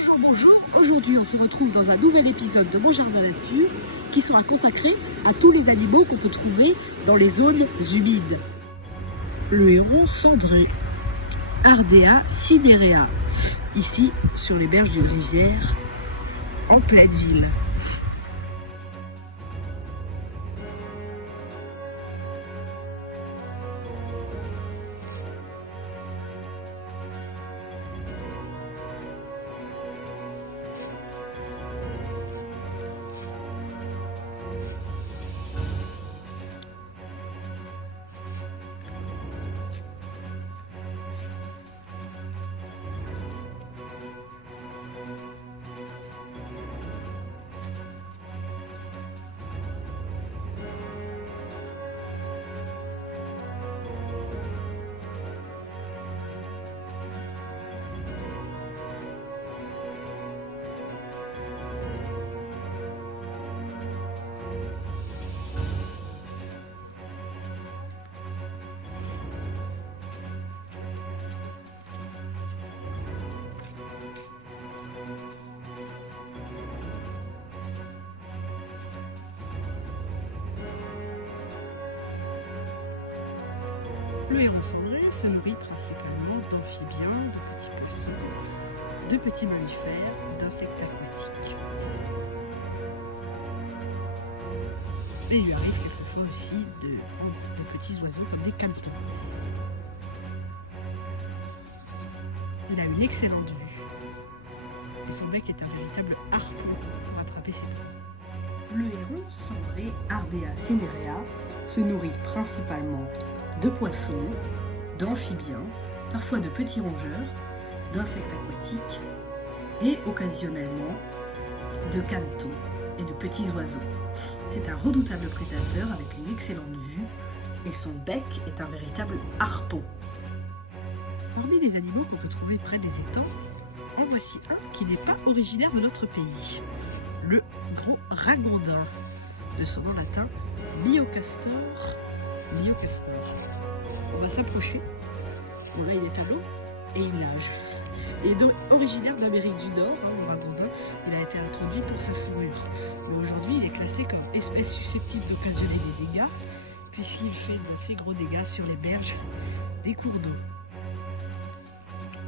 Bonjour, bonjour. Aujourd'hui, on se retrouve dans un nouvel épisode de Mon Jardin Nature qui sera consacré à tous les animaux qu'on peut trouver dans les zones humides. Le héron cendré, Ardea cinerea, ici sur les berges d'une rivière, en pleine ville. Le héron cendré se nourrit principalement d'amphibiens, de petits poissons, de petits mammifères, d'insectes aquatiques. Et il lui arrive quelquefois aussi de petits oiseaux comme des caletons. Il a une excellente vue et son bec est un véritable harpon pour attraper ses proies. Le héron cendré Ardea cinerea se nourrit principalement de poissons, d'amphibiens, parfois de petits rongeurs, d'insectes aquatiques et occasionnellement de canetons et de petits oiseaux. C'est un redoutable prédateur avec une excellente vue et son bec est un véritable harpon. Parmi les animaux qu'on peut trouver près des étangs, en voici un qui n'est pas originaire de notre pays, le gros ragondin, de son nom latin Myocastor. On va s'approcher. Voilà, il est à l'eau et il nage. Il est originaire d'Amérique du Nord, le ragondin. Il a été introduit pour sa fourrure. Mais aujourd'hui, il est classé comme espèce susceptible d'occasionner des dégâts, puisqu'il fait d'assez gros dégâts sur les berges des cours d'eau.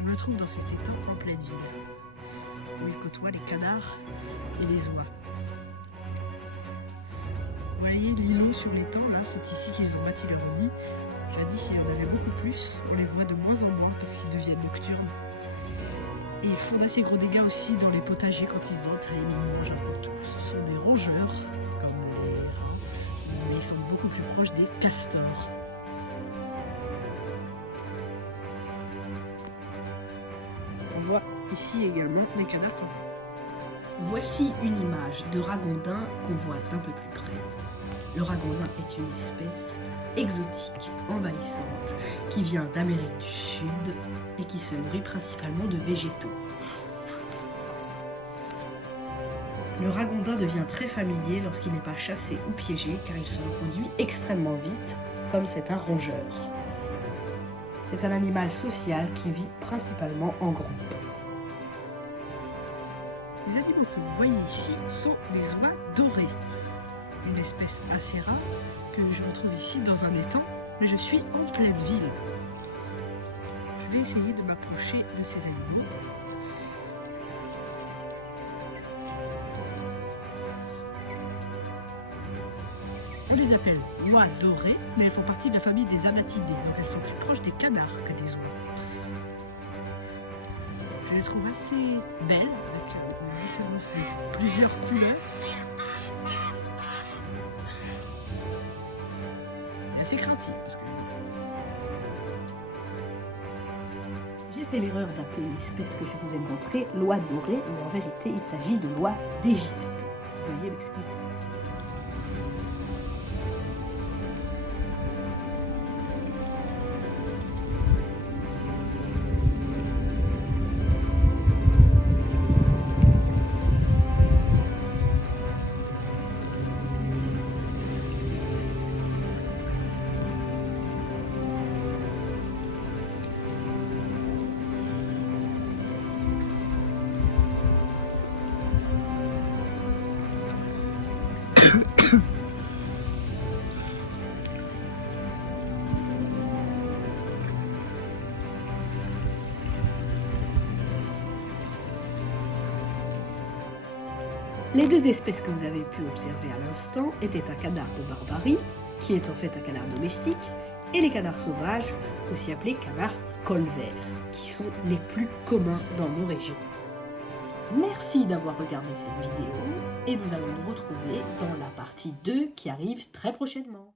On le trouve dans cet étang en pleine ville, où il côtoie les canards et les oies. Vous voyez l'îlot sur l'étang, là, c'est ici qu'ils ont bâti leur nid. Jadis, il y en avait beaucoup plus. On les voit de moins en moins parce qu'ils deviennent nocturnes. Et ils font d'assez gros dégâts aussi dans les potagers quand ils entrent et ils mangent un peu tout. Ce sont des rongeurs, comme les rats, mais ils sont beaucoup plus proches des castors. On voit ici également des canards. Voici une image de ragondin qu'on voit d'un peu plus près. Le ragondin est une espèce exotique, envahissante, qui vient d'Amérique du Sud et qui se nourrit principalement de végétaux. Le ragondin devient très familier lorsqu'il n'est pas chassé ou piégé car il se reproduit extrêmement vite, comme c'est un rongeur. C'est un animal social qui vit principalement en groupe. Les animaux que vous voyez ici sont des oies dorées, une espèce assez rare que je retrouve ici dans un étang, mais je suis en pleine ville. Je vais essayer de m'approcher de ces animaux. On les appelle oies dorées, mais elles font partie de la famille des anatidés, donc elles sont plus proches des canards que des oies. Je les trouve assez belles, avec une différence de plusieurs couleurs. Et assez craintif, parce que... J'ai fait l'erreur d'appeler l'espèce que je vous ai montrée l'oie dorée, mais en vérité il s'agit de l'oie d'Égypte. Veuillez m'excuser. Les deux espèces que vous avez pu observer à l'instant étaient un canard de Barbarie, qui est en fait un canard domestique, et les canards sauvages, aussi appelés canards colverts, qui sont les plus communs dans nos régions. Merci d'avoir regardé cette vidéo et nous allons nous retrouver dans la partie 2 qui arrive très prochainement.